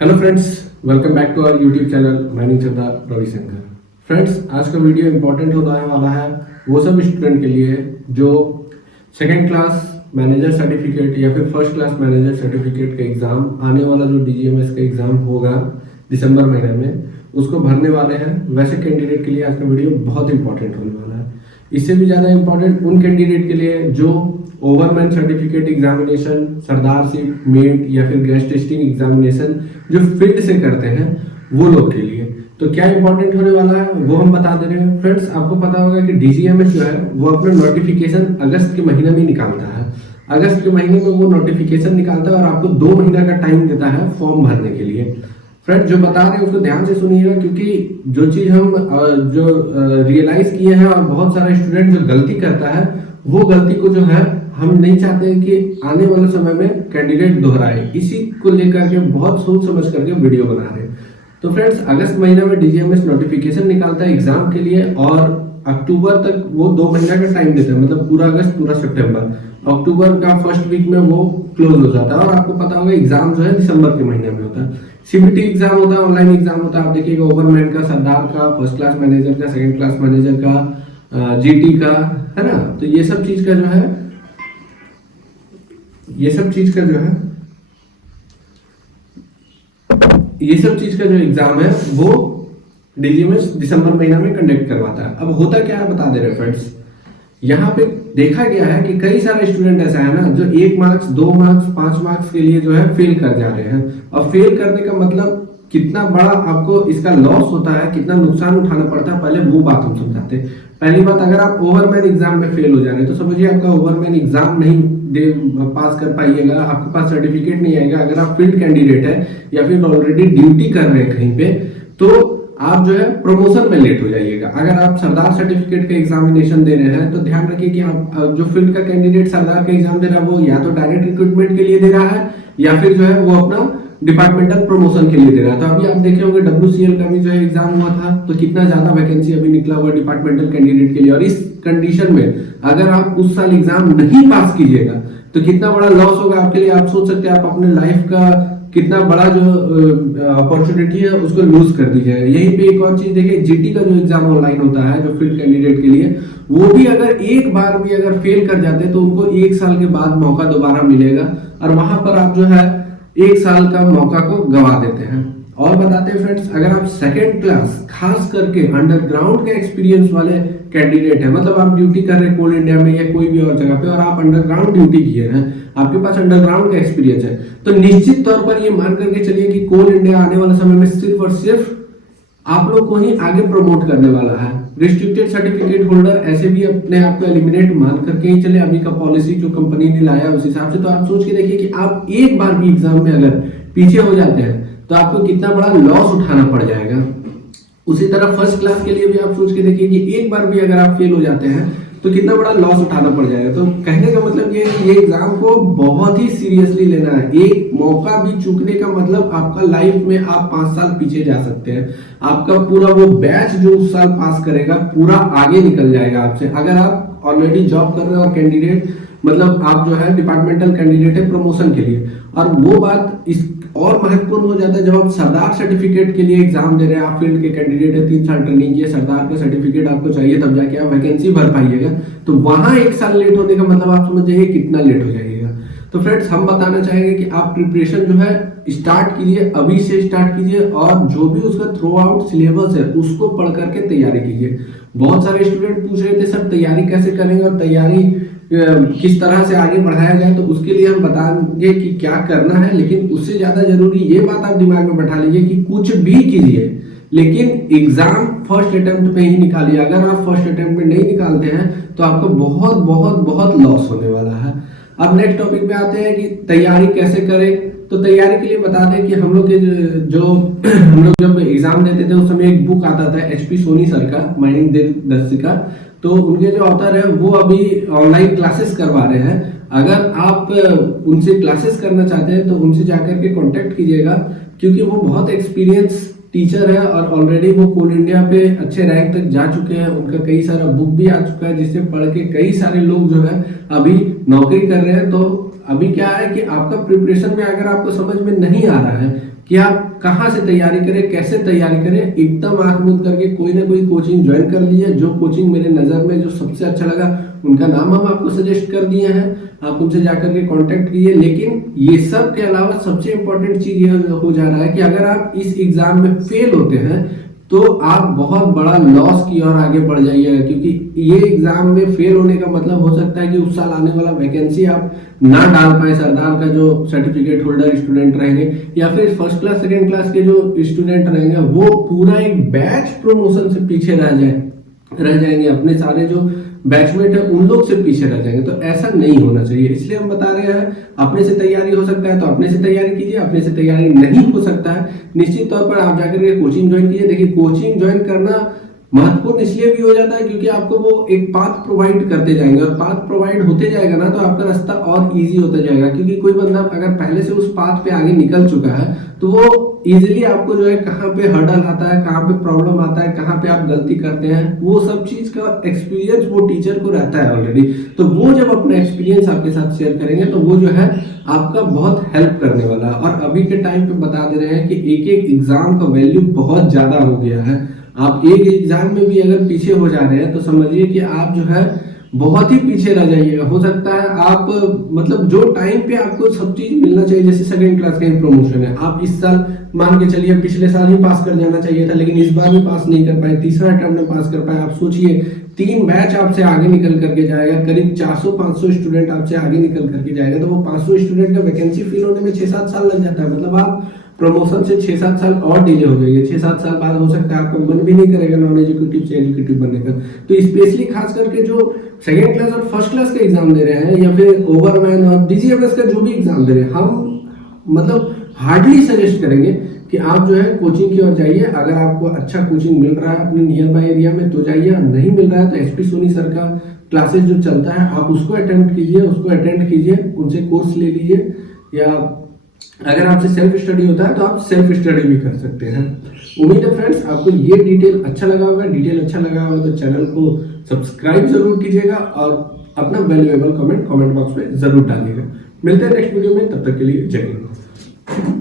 Hello friends, welcome back to our YouTube channel mining Chanda Ravishankar. Friends, आज का video important होने वाला है वो सब स्टूडेंट के लिए जो सेकेंड क्लास मैनेजर सर्टिफिकेट या फिर फर्स्ट क्लास मैनेजर सर्टिफिकेट का एग्ज़ाम आने वाला जो डीजीएमएस का एग्ज़ाम होगा दिसंबर महीने में उसको भरने वाले हैं। वैसे कैंडिडेट के लिए आज का वीडियो बहुत इंपॉर्टेंट होने वाला है। इससे भी ज़्यादा इंपॉर्टेंट उन कैंडिडेट के लिए जो ओवरमैन सर्टिफिकेट एग्जामिनेशन, सरदारशिप, मेट या फिर गैस टेस्टिंग एग्जामिनेशन जो फील्ड से करते हैं वो लोग के लिए। तो क्या इंपॉर्टेंट होने वाला है वो हम बता दे रहे हैं। फ्रेंड्स, आपको पता होगा कि डीजीएमएस जो है वो अपना नोटिफिकेशन अगस्त के महीने में निकालता है। अगस्त के महीने में वो नोटिफिकेशन निकालता है और आपको 2 महीना का टाइम देता है फॉर्म भरने के लिए। फ्रेंड्स, जो बता रहे हैं उसको ध्यान से सुनिएगा, क्योंकि जो चीज़ हम रियलाइज किए हैं और बहुत सारा स्टूडेंट जो गलती करता है वो गलती को जो है हम नहीं चाहते हैं कि आने वाले समय में कैंडिडेट दोहराए। इसी को लेकर के बहुत सोच समझ करके वीडियो बना रहे हैं। तो फ्रेंड्स, अगस्त महीने में डीजीएमएस नोटिफिकेशन निकालता है एग्जाम के लिए और अक्टूबर तक वो 2 महीना का टाइम देता है, मतलब पूरा अगस्त पूरा सितंबर। अक्टूबर का फर्स्ट वीक में वो क्लोज हो जाता है और आपको पता होगा एग्जाम जो है दिसंबर के महीने में होता है। सीबीटी एग्जाम होता है, ऑनलाइन एग्जाम होता है। आप देखिएगा ओवरमैन का, सरदार का, फर्स्ट क्लास मैनेजर का, सेकंड क्लास मैनेजर का, जीटी का, है ना। तो ये सब चीज का जो है जो एग्जाम है वो डीजीएमएस दिसंबर महीना में कंडक्ट करवाता है। अब होता क्या है बता दे रहे फ्रेंड्स। यहाँ पे देखा गया है कि कई सारे स्टूडेंट ऐसा है ना जो 1 मार्क्स, 2 मार्क्स, 5 मार्क्स के लिए जो है फेल कर जा रहे हैं। और फेल करने का मतलब कितना बड़ा आपको इसका लॉस होता है, कितना नुकसान उठाना पड़ता है, पहले वो बात हम समझाते हैं। पहली बात, अगर आप ओवरमैन एग्जाम में फेल हो जा रहे हैं तो समझिए आपका ओवरमैन एग्जाम नहीं पास कर पाइएगा, आपके पास सर्टिफिकेट नहीं आएगा। अगर आप फील्ड कैंडिडेट है या फिर ऑलरेडी ड्यूटी कर रहे हैं कहीं पे, तो आप जो है प्रमोशन में लेट हो जाइएगा। अगर आप सरदार सर्टिफिकेट का एग्जामिनेशन दे रहे हैं तो ध्यान रखिए कि आप जो फील्ड का कैंडिडेट सरदार का एग्जाम दे रहा है वो या तो डायरेक्ट रिक्रूटमेंट के लिए दे रहा है या फिर जो है वो अपना डिपार्टमेंटल प्रमोशन के लिए दे रहा था। अभी आप देखे होंगे WCL का भी जो है एग्जाम हुआ था, तो कितना ज्यादा वैकेंसी अभी निकला हुआ डिपार्टमेंटल कैंडिडेट के लिए। और इस कंडीशन में अगर आप उस साल एग्जाम नहीं पास कीजिएगा तो कितना बड़ा लॉस होगा आपके लिए। आप सोच सकते हैं, आप अपने लाइफ का कितना बड़ा जो अपॉर्चुनिटी है उसको लूज कर दीजिएगा। यहीं पे एक और चीज देखिए, जीटी का जो एग्जाम ऑनलाइन होता है जो फील्ड कैंडिडेट के लिए, वो भी अगर एक बार भी अगर फेल कर जाते हैं तो उनको 1 साल के बाद मौका दोबारा मिलेगा और वहां पर आप जो है 1 साल का मौका को गवा देते हैं। और बताते हैं फ्रेंड्स, अगर आप सेकेंड क्लास खास करके अंडरग्राउंड के एक्सपीरियंस वाले कैंडिडेट है, मतलब आप ड्यूटी कर रहे हैं कोल इंडिया में या कोई भी और जगह पे और आप अंडरग्राउंड ड्यूटी किए हैं, आपके पास अंडरग्राउंड का एक्सपीरियंस है, तो निश्चित तौर पर ये मान करके चलिए कि कोल इंडिया आने वाले समय में सिर्फ और सिर्फ आप लोग को ही आगे प्रमोट करने वाला है। रिस्ट्रिक्टेड सर्टिफिकेट होल्डर ऐसे भी अपने आप को एलिमिनेट मान करके ही चले। अभी का पॉलिसी जो कंपनी ने लाया उस हिसाब से, तो आप सोच के देखिए कि आप एक बार भी एग्जाम में अगर पीछे हो जाते हैं तो आपको कितना बड़ा लॉस उठाना पड़ जाएगा। उसी तरह फर्स्ट क्लास के लिए भी आप सोच के देखिए कि एक बार भी अगर आप फेल हो जाते हैं तो कितना बड़ा लॉस उठाना पड़ जाएगा। तो कहने का मतलब ये है कि ये एग्जाम को बहुत ही सीरियसली लेना है। एक मौका भी चूकने का मतलब आपका लाइफ में आप 5 साल पीछे जा सकते हैं। आपका पूरा वो बैच जो उस साल पास करेगा पूरा आगे निकल जाएगा आपसे। अगर आप ऑलरेडी जॉब कर रहे हैं और कैंडिडेट मतलब आप जो है डिपार्टमेंटल कैंडिडेट है प्रमोशन के लिए, और वो बात इस और महत्वपूर्ण हो जाता है जब आप सरदार सर्टिफिकेट के लिए एग्जाम दे रहे हैं। आप फील्ड के कैंडिडेट है, 3 साल ट्रेनिंग किए, सरदार का सर्टिफिकेट आपको चाहिए तब जाके आप वैकेंसी भर पाइएगा। तो वहां 1 साल लेट होने का मतलब आप समझ जाइए कितना लेट हो जाएगा। तो फ्रेंड्स, हम बताना चाहेंगे कि आप प्रिपरेशन जो है स्टार्ट कीजिए, अभी से स्टार्ट कीजिए और जो भी उसका थ्रू आउट सिलेबस है उसको पढ़ करके तैयारी कीजिए। बहुत सारे स्टूडेंट पूछ रहे थे सर तैयारी कैसे करेंगे और तैयारी किस तरह से आगे बढ़ाया जाए, तो उसके लिए हम बताएंगे कि क्या करना है। लेकिन उससे ज्यादा जरूरी ये बात आप दिमाग में बैठा लीजिए कि कुछ भी कीजिए लेकिन एग्जाम फर्स्ट अटेम्प्ट में ही निकालिए। अगर आप फर्स्ट अटेम्प्ट में नहीं निकालते हैं तो आपको बहुत बहुत बहुत लॉस होने वाला है। अब नेक्स्ट टॉपिक पे आते हैं कि तैयारी कैसे करें। तो तैयारी के लिए बता दें कि हम लोग के जो हम लोग जब एग्जाम देते थे उस समय एक बुक आता था HP सोनी सर का, माइनिंग दर्शिका। तो उनके जो ऑथर है वो अभी ऑनलाइन क्लासेस करवा रहे हैं। अगर आप उनसे क्लासेस करना चाहते हैं तो उनसे जाकर के कांटेक्ट कीजिएगा, क्योंकि वो बहुत एक्सपीरियंस टीचर है और ऑलरेडी वो कोल इंडिया पे अच्छे रैंक तक जा चुके हैं। उनका कई सारा बुक भी आ चुका है जिससे पढ़ के कई सारे लोग जो है अभी नौकरी कर रहे हैं। तो अभी क्या है कि आपका प्रिपरेशन में अगर आपको समझ में नहीं आ रहा है कि आप कहाँ से तैयारी करें, कैसे तैयारी करें। एकदम आंख बंद करके कोई ना कोई कोचिंग ज्वाइन कर लीजिए। जो कोचिंग मेरे नज़र में जो सबसे अच्छा लगा उनका नाम हम आपको सजेस्ट कर दिए हैं, आप उनसे जाकर के कांटेक्ट कीजिए। लेकिन ये सब के अलावा सबसे इम्पोर्टेंट चीज़ ये हो जा रहा है कि अगर आप इस एग्ज़ाम में फेल होते हैं तो आप बहुत बड़ा लॉस की ओर आगे बढ़ जाइएगा, क्योंकि ये एग्जाम में फेल होने का मतलब हो सकता है कि उस साल आने वाला वैकेंसी आप ना डाल पाए। सरदार का जो सर्टिफिकेट होल्डर स्टूडेंट रहेंगे या फिर फर्स्ट क्लास सेकेंड क्लास के जो स्टूडेंट रहेंगे वो पूरा एक बैच प्रमोशन से पीछे रह जाएंगे, अपने सारे जो बैचमेट है उन लोग से पीछे रह जाएंगे। तो ऐसा नहीं होना चाहिए, इसलिए हम बता रहे हैं अपने से तैयारी हो सकता है तो अपने से तैयारी कीजिए, अपने से तैयारी नहीं हो सकता है निश्चित तौर पर आप जाकर के कोचिंग ज्वाइन कीजिए। देखिए कोचिंग ज्वाइन करना महत्वपूर्ण इसलिए भी हो जाता है क्योंकि आपको वो एक पाथ प्रोवाइड करते जाएंगे, और पाथ प्रोवाइड होते जाएगा ना तो आपका रास्ता और इजी होता जाएगा। क्योंकि कोई बंदा अगर पहले से उस पाथ पे आगे निकल चुका है तो वो इजीली आपको जो है कहाँ पे हर्डल आता है, कहाँ पे प्रॉब्लम आता है, कहाँ पे आप गलती करते हैं, वो सब चीज का एक्सपीरियंस वो टीचर को रहता है ऑलरेडी। तो वो जब अपना एक्सपीरियंस आपके साथ शेयर करेंगे तो वो जो है आपका बहुत हेल्प करने वाला है। और अभी के टाइम पे बता दे रहे हैं कि एक एक एग्जाम का वैल्यू बहुत ज्यादा हो गया है। आप एक एग्जाम में भी अगर पीछे हो जा रहे हैं तो समझिए कि आप जो है बहुत ही पीछे रह जाइएगा। हो सकता है आप मतलब जो टाइम पे आपको सब चीज मिलना चाहिए, जैसे सेकंड क्लास का ही प्रमोशन है, आप इस साल मान के चलिए पिछले साल ही पास कर जाना चाहिए था लेकिन इस बार भी पास नहीं कर पाए, तीसरा अटेम्प्ट में पास कर पाए। आप सोचिए 3 बैच आपसे आगे निकल करके जाएगा, करीब 400-500 स्टूडेंट आपसे आगे निकल करके जाएगा, तो वो 500 स्टूडेंट का वैकेंसी फिल होने में 6-7 साल लग जाता है। मतलब आप प्रमोशन से 6-7 साल और डिले हो जाएगी। 6-7 साल बाद हो सकता है आपका मन भी नहीं करेगा नॉन एजुकेटिव से एजुकेटिव बनने का। तो स्पेशली खास करके जो सेकेंड क्लास और फर्स्ट क्लास के एग्जाम दे रहे हैं या फिर ओवरमैन और डीजीएमएस का जो भी एग्जाम दे रहे हैं, हम मतलब हार्डली सजेस्ट करेंगे कि आप जो है कोचिंग की ओर जाइए। अगर आपको अच्छा कोचिंग मिल रहा है अपने नियर बाय एरिया में तो जाइए, नहीं मिल रहा है तो एसपी सोनी सर का क्लासेस जो चलता है आप उसको अटेम्प्ट कीजिए, उसको अटेंड कीजिए, उनसे कोर्स ले लीजिए। या अगर आपसे सेल्फ स्टडी होता है तो आप सेल्फ स्टडी भी कर सकते हैं। उम्मीद है फ्रेंड्स आपको ये डिटेल अच्छा लगा होगा। डिटेल अच्छा लगा होगा तो चैनल को सब्सक्राइब जरूर कीजिएगा और अपना वैल्यूएबल कमेंट बॉक्स में जरूर डालिएगा। मिलते हैं नेक्स्ट वीडियो में, तब तक के लिए जय हिंद।